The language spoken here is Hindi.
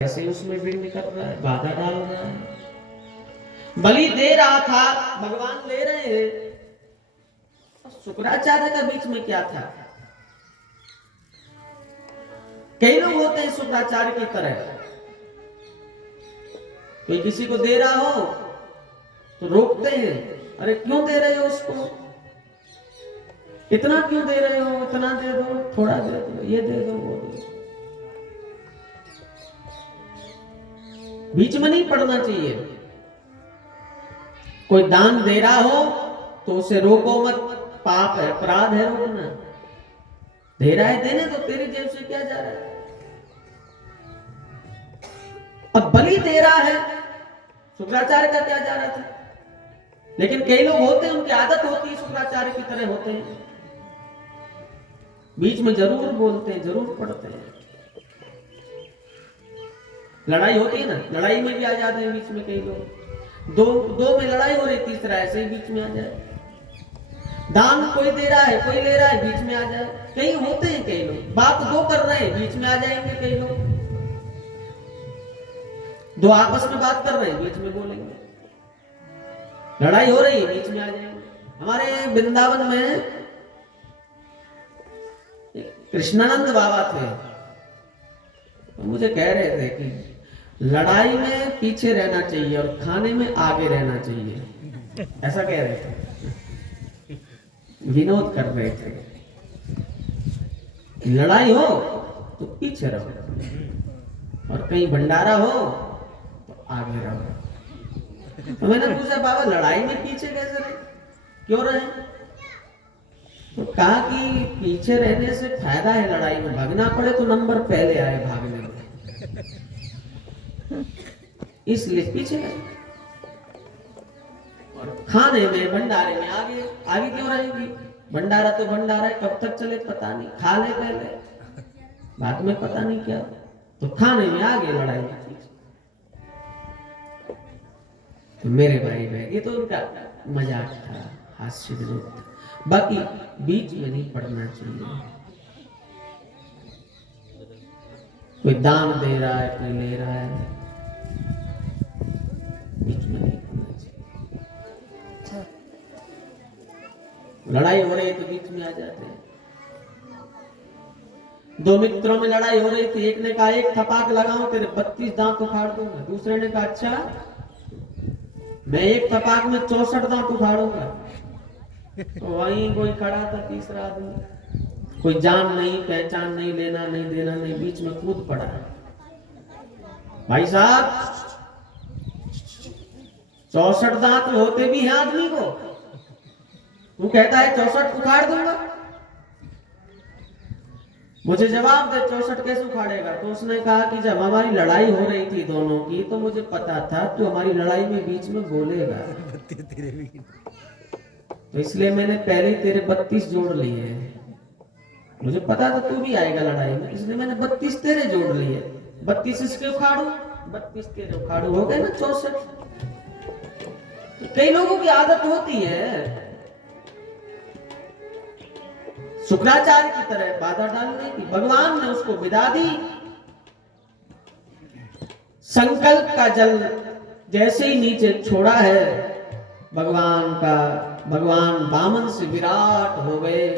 ऐसे उसमें विघ्न कर रहा है, बाधा डाल रहा है। बलि दे रहा था, भगवान ले रहे हैं। शुक्राचार्य का बीच में क्या था? कई लोग होते हैं शुक्राचार्य की तरह, कोई किसी को दे रहा हो तो रोकते हैं, अरे क्यों दे रहे हो उसको, इतना क्यों दे रहे हो, इतना दे दो, थोड़ा दे दो, ये दे दो, वो दे दो। बीच में नहीं पड़ना चाहिए। कोई दान दे रहा हो तो उसे रोको मत, पाप है, अपराध है रोकना। दे रहा है देने तो, तेरी जेब से क्या जा रहा है। अब बलि दे रहा है, शुक्राचार्य का क्या जा रहा था। लेकिन कई लोग होते हैं, उनकी आदत होती है शुक्राचार्य की तरह होते हैं, बीच में जरूर बोलते हैं, जरूर पढ़ते हैं। लड़ाई होती है ना, लड़ाई में भी आ जाते हैं बीच में कई लोग। दो में लड़ाई हो रही, तीसरा ऐसे ही बीच में आ जाए। दान कोई दे रहा है, कोई ले रहा है, बीच में आ जाए। कई होते हैं, कई लोग बात दो कर रहे हैं, बीच में आ जाएंगे। कई लोग दो आपस में बात कर रहे हैं, बीच में बोलेंगे। लड़ाई हो रही है, बीच में आ जाएंगे। हमारे वृंदावन में कृष्णानंद बाबा थे, तो मुझे कह रहे थे कि लड़ाई में पीछे रहना चाहिए और खाने में आगे रहना चाहिए, ऐसा कह रहे थे, विनोद कर रहे थे। लड़ाई हो तो पीछे रहो, और कहीं भंडारा हो तो आगे रहो। तो मैंने पूछा, बाबा लड़ाई में पीछे कैसे रहे, क्यों रहे? तो कहा कि पीछे रहने से फायदा है, लड़ाई में भागना पड़े तो नंबर पहले आए भागने में, इसलिए पीछे रहे। और खाने में, भंडारे में आगे आगे क्यों रहेंगी? भंडारा तो भंडारा है, कब तक चले पता नहीं, खा ले पहले, बाद में पता नहीं क्या। तो खाने में आगे, लड़ाई में पीछे। तो मेरे भाई बहन, ये तो उनका मजाक था, हास्य विनोद था। बाकी बीच में नहीं पड़ना चाहिए। कोई दान दे रहा है, कोई ले रहा है, बीच में नहीं पड़ना चाहिए। लड़ाई हो रही तो बीच में आ जाते हैं। दो मित्रों में लड़ाई हो रही थी, एक ने कहा एक थपाक लगाऊं तेरे 32 दांत उखाड़ दूंगा, दूसरे ने कहा अच्छा मैं एक थपाक में 64 दांत उखाड़ूंगा। तो वहीं कोई खड़ा था, तीसरा आदमी, कोई जान नहीं पहचान नहीं, लेना नहीं देना नहीं, बीच में कूद पड़ा। भाई साहब 64 दांत होते भी हैं आदमी को, तू कहता है 64 उखाड़ दूंगा। मुझे जवाब दे 64 कैसे उखाड़ेगा? तो उसने कहा कि जब हमारी लड़ाई हो रही थी दोनों की, तो मुझे पता था तू हमारी लड़ाई में बीच में बोलेगा, तो इसलिए मैंने पहले ही तेरे 32 जोड़ लिए हैं। मुझे पता था तू भी आएगा लड़ाई में, इसलिए मैंने 32 तेरे जोड़ लिए। 32 इसके उखाड़ू, 32 तेरे उखाड़ू, हो गए ना 64। तो कई लोगों की आदत होती है शुक्राचार्य की तरह बाधा डालने की। भगवान ने उसको विदा दी। संकल्प का जल जैसे ही नीचे छोड़ा है, भगवान वामन से विराट हो गए।